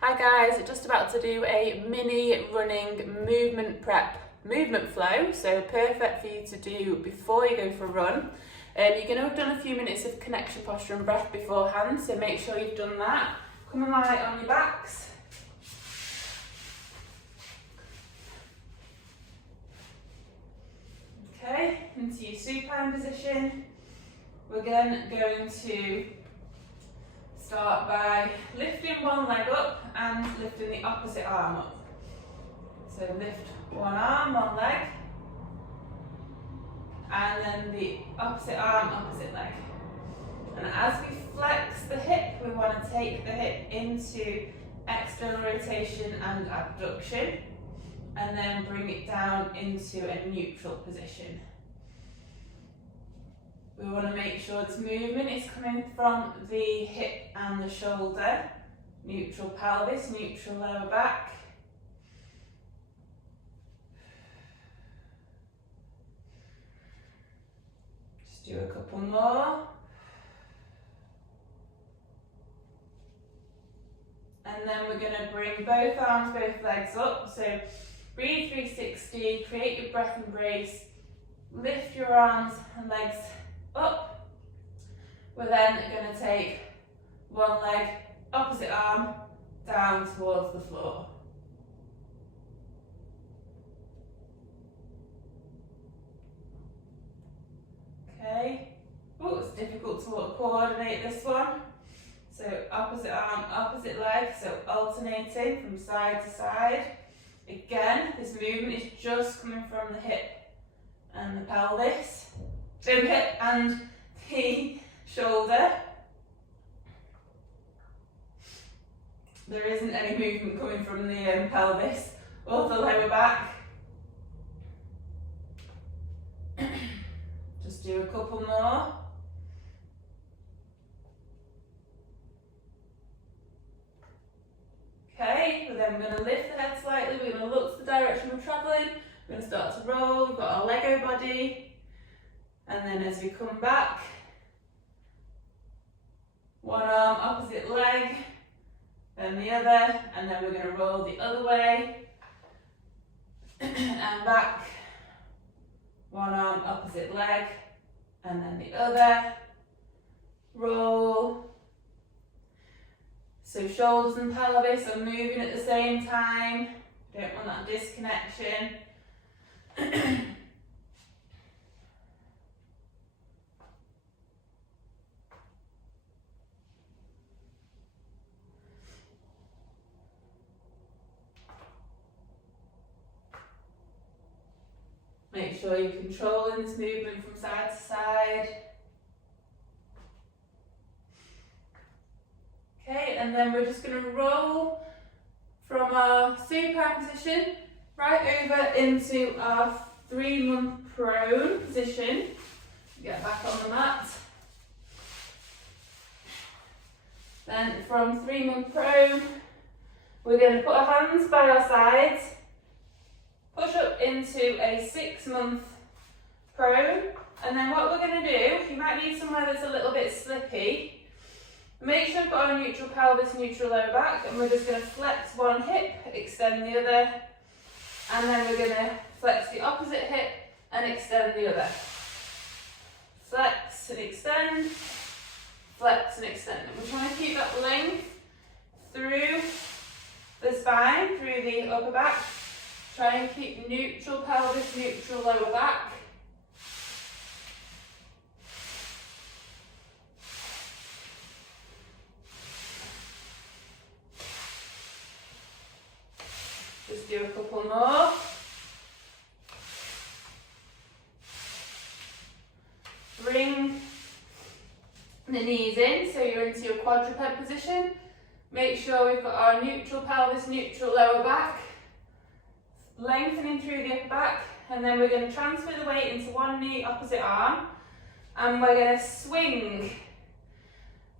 Hi guys, just about to do a mini running movement flow, so perfect for you to do before you go for a run. You're going to have done a few minutes of connection, posture and breath beforehand, so make sure you've done that. Come and lie on your backs. Okay, into your supine position. We're then going to start by lifting one leg up and lifting the opposite arm up. So lift one arm, one leg, and then the opposite arm, opposite leg. And as we flex the hip, we want to take the hip into external rotation and abduction, and then bring it down into a neutral position. We want to make sure this movement is coming from the hip and the shoulder, neutral pelvis, neutral lower back. Just do a couple more. And then we're going to bring both arms, both legs up. So breathe 360, create your breath embrace, lift your arms and legs up. We're then going to take one leg, opposite arm, down towards the floor. Okay. Oh, it's difficult to coordinate this one. So opposite arm, opposite leg, so alternating from side to side. Again, this movement is just coming from the hip and the pelvis. So hip and the shoulder. There isn't any movement coming from the pelvis or the lower back. Just do a couple more. Okay, then we're going to lift the head slightly, we're going to look to the direction we're travelling, we're going to start to roll, we've got our Lego body. And then as we come back, one arm, opposite leg, then the other, and then we're going to roll the other way, and back, one arm, opposite leg, and then the other, roll. So shoulders and pelvis are moving at the same time, don't want that disconnection. Make sure you're controlling this movement from side to side. Okay, and then we're just going to roll from our supine position right over into our 3-month prone position. Get back on the mat. Then from 3-month prone, we're going to put our hands by our sides, push up into a 6-month prone, and then what we're going to do, you might need somewhere that's a little bit slippy. Make sure you've got a neutral pelvis, neutral lower back, and we're just going to flex one hip, extend the other, and then we're going to flex the opposite hip and extend the other. Flex and extend, flex and extend. And we're trying to keep that length through the spine, through the upper back. Try and keep neutral pelvis, neutral lower back. Just do a couple more. Bring the knees in, so you're into your quadruped position. Make sure we've got our neutral pelvis, neutral lower back. Lengthening through the upper back, and then we're going to transfer the weight into one knee, opposite arm, and we're going to swing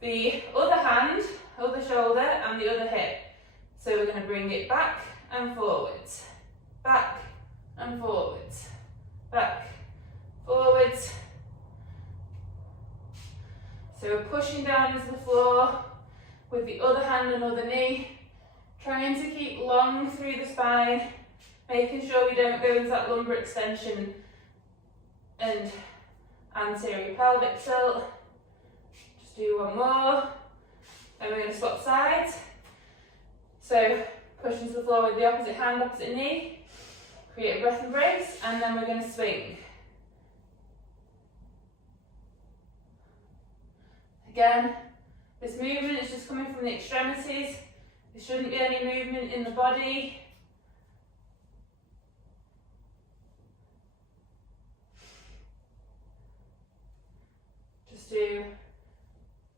the other hand, other shoulder, and the other hip. So we're going to bring it back and forwards, back and forwards, back, forwards. So we're pushing down into the floor with the other hand and other knee, Trying to keep long through the spine, making sure we don't go into that lumbar extension and anterior pelvic tilt. Just do one more, and we're going to swap sides. So push into the floor with the opposite hand, opposite knee, create a breath embrace, and then we're going to swing. Again, this movement is just coming from the extremities. There shouldn't be any movement in the body. Just do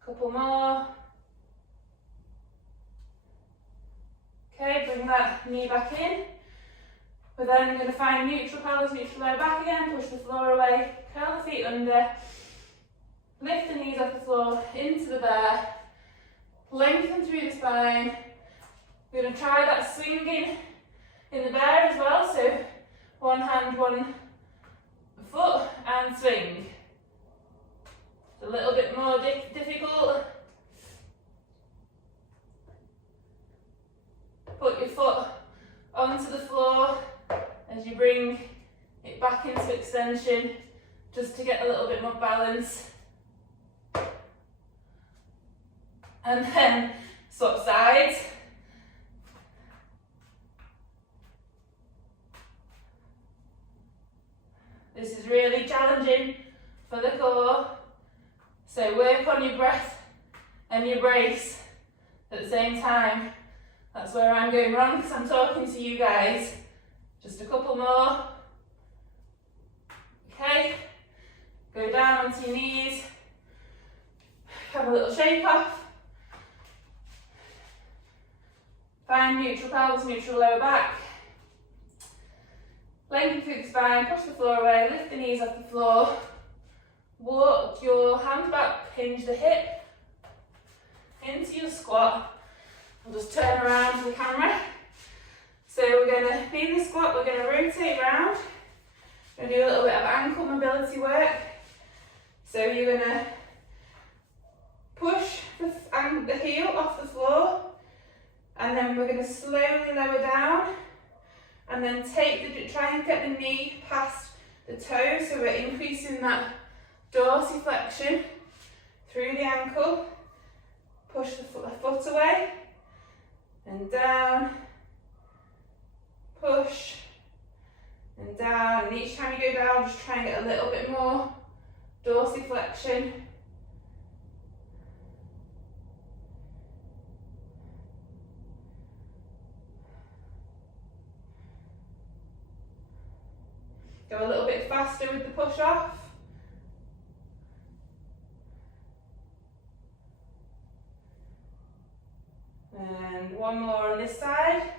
a couple more. Okay, bring that knee back in. We're then going to find neutral pelvis, neutral lower back again, push the floor away, curl the feet under, lift the knees off the floor into the bear, lengthen through the spine. We're going to try that swinging in the bear as well, so one hand, one foot, and swing. It's a little bit more difficult. Put your foot onto the floor as you bring it back into extension, just to get a little bit more balance. And then swap sides. This is really challenging for the core, so work on your breath and your brace at the same time. That's where I'm going wrong, because I'm talking to you guys. Just a couple more. Okay, go down onto your knees, have a little shake off. Find neutral pelvis, neutral lower back. Lengthen through the spine, push the floor away, lift the knees off the floor. Walk your hands back, hinge the hip into your squat. I'll just turn around to the camera. So we're going to be in the squat, we're going to rotate around. We're going to do a little bit of ankle mobility work. So you're going to push the heel off the floor, and then we're going to slowly lower down, and then try and get the knee past the toe, so we're increasing that dorsiflexion through the ankle. Push the foot away, and down, push, and down, and each time you go down, just try and get a little bit more dorsiflexion. Go a little bit faster with the push off. And one more on this side.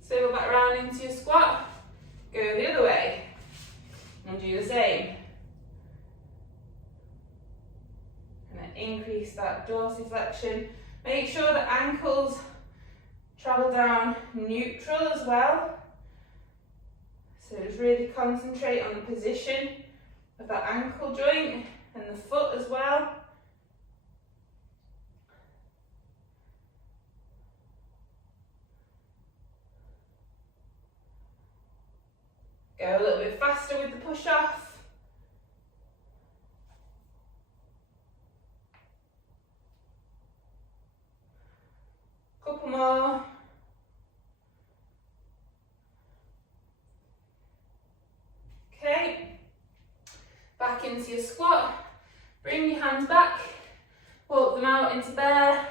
Swivel back round into your squat. Go the other way and do the same. And then increase that dorsiflexion. Make sure the ankles travel down neutral as well. So just really concentrate on the position of that ankle joint and the foot as well. Go a little bit faster with the push off. Couple more. Okay, back into your squat. Bring your hands back, walk them out into bear.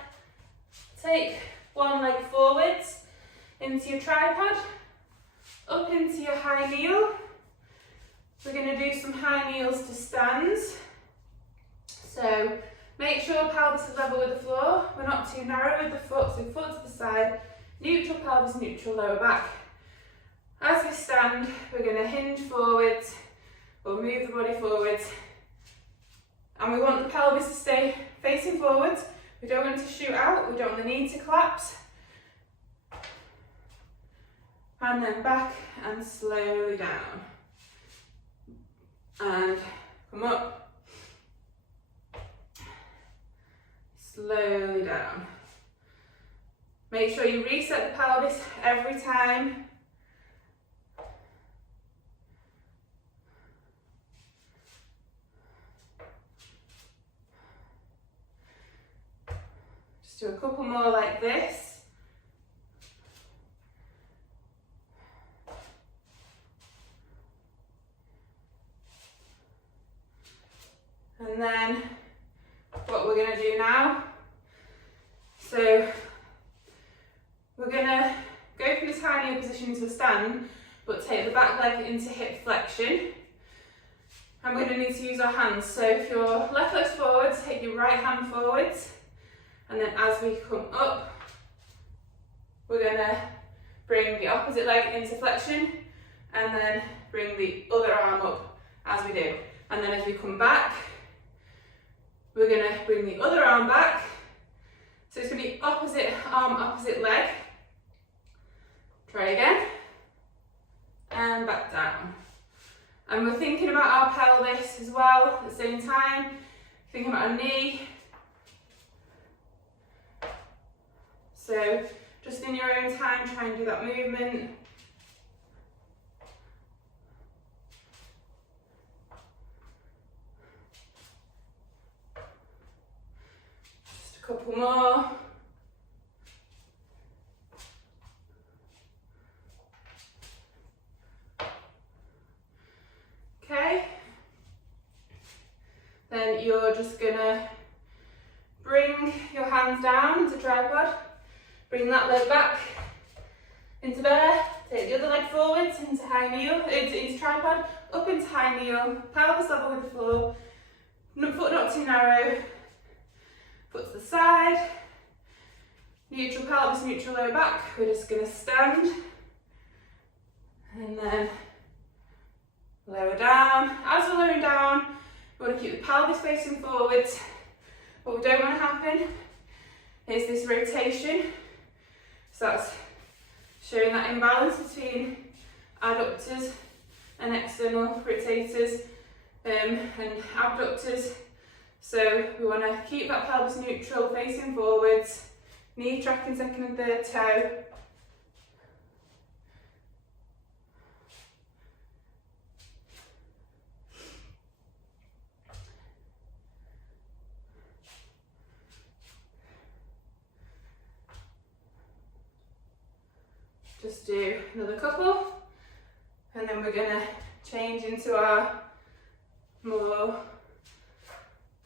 Take one leg forwards into your tripod, up into your high kneel. We're going to do some high kneels to stands. So make sure pelvis is level with the floor. We're not too narrow with the foot, so foot to the side, neutral pelvis, neutral lower back. As we stand, we're going to hinge forwards, or move the body forwards, and we want the pelvis to stay facing forwards. We don't want it to shoot out, we don't want the knee to collapse. And then back and slowly down. And come up. Slowly down. Make sure you reset the pelvis every time. Just do a couple more like this. And then what we're going to do now, so we're going to go from the tinier position to a stand, but take the back leg into hip flexion. And we're going to need to use our hands. So if your left leg's forwards, take your right hand forwards. And then as we come up, we're going to bring the opposite leg into flexion and then bring the other arm up as we do. And then as we come back, we're going to bring the other arm back. So it's going to be opposite arm, opposite leg. Try again. And back down. And we're thinking about our pelvis as well at the same time. Thinking about our knee. So just in your own time, try and do that movement. Just a couple more. Okay. Then you're just gonna bring your hands down into tripod. Bring that leg back into bear. Take the other leg forwards into high kneel, into tripod, up into high kneel, pelvis level with the floor, foot not too narrow, foot to the side, neutral pelvis, neutral lower back. We're just going to stand and then lower down. As we're lowering down, we want to keep the pelvis facing forwards. What we don't want to happen is this rotation. So that's showing that imbalance between adductors and external rotators and abductors. So we want to keep that pelvis neutral, facing forwards, knee tracking second and third toe. Just do another couple, and then we're going to change into our more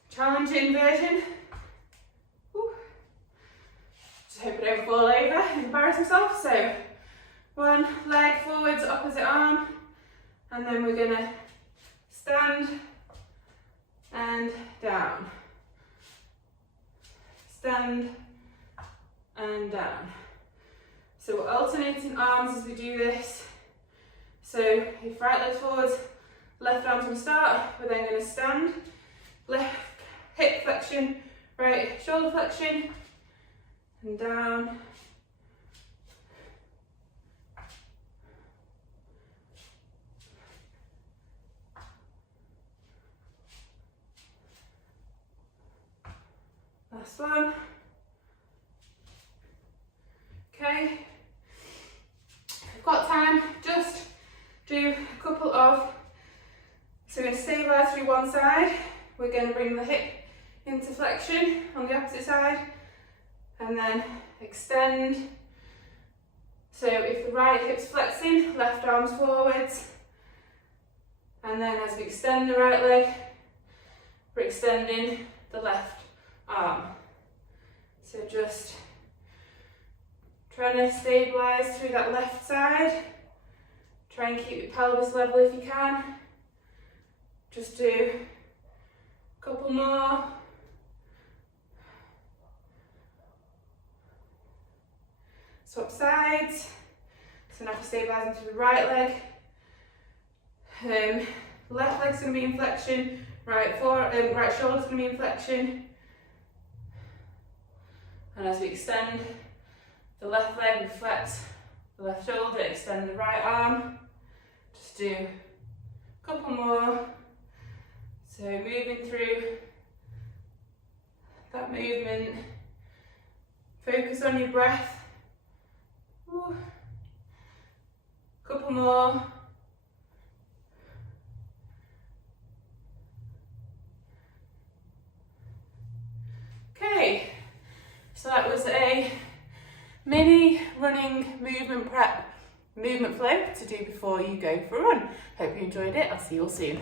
challenging version. Woo. Just hope I don't fall over and embarrass myself. So one leg forwards, opposite arm, and then we're going to stand and down, stand and down. So we're alternating arms as we do this. So if right leg's forwards, left arm's going to start, we're then going to stand, left hip flexion, right shoulder flexion, and down. Last one. Okay. We've got time, just do a couple of, so we're going to stabilise through one side, we're going to bring the hip into flexion on the opposite side, and then extend. So if the right hip's flexing, left arm's forwards, and then as we extend the right leg, we're extending the left arm. So just trying to stabilise through that left side. Try and keep your pelvis level if you can. Just do a couple more. Swap sides. So now we're stabilising through the right leg. Left leg's going to be in flexion. Right shoulder's going to be in flexion. And as we extend the left leg, we flex the left shoulder, extend the right arm. Just do a couple more. So moving through that movement. Focus on your breath Couple more. Okay, so that was a mini running movement prep, movement flow to do before you go for a run. Hope you enjoyed it. I'll see you all soon.